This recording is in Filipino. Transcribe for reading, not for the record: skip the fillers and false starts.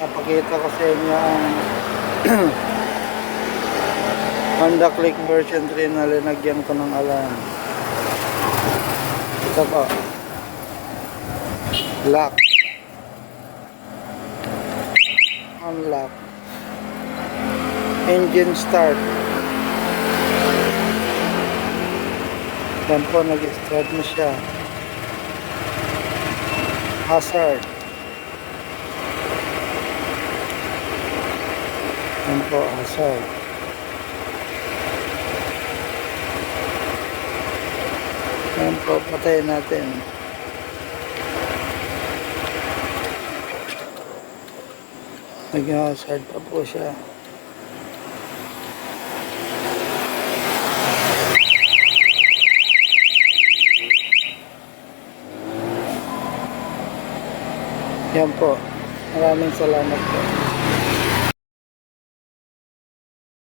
Napakita ko sa inyo ang Honda Click version 3 na linagyan ko ng alarm. Ito po, lock, unlock, engine start. Yan po, nag-start na siya. Hazard. Yan po, hazard. Yan po, patayin natin. Nag-hazard pa po siya. Yan po. Maraming salamat po.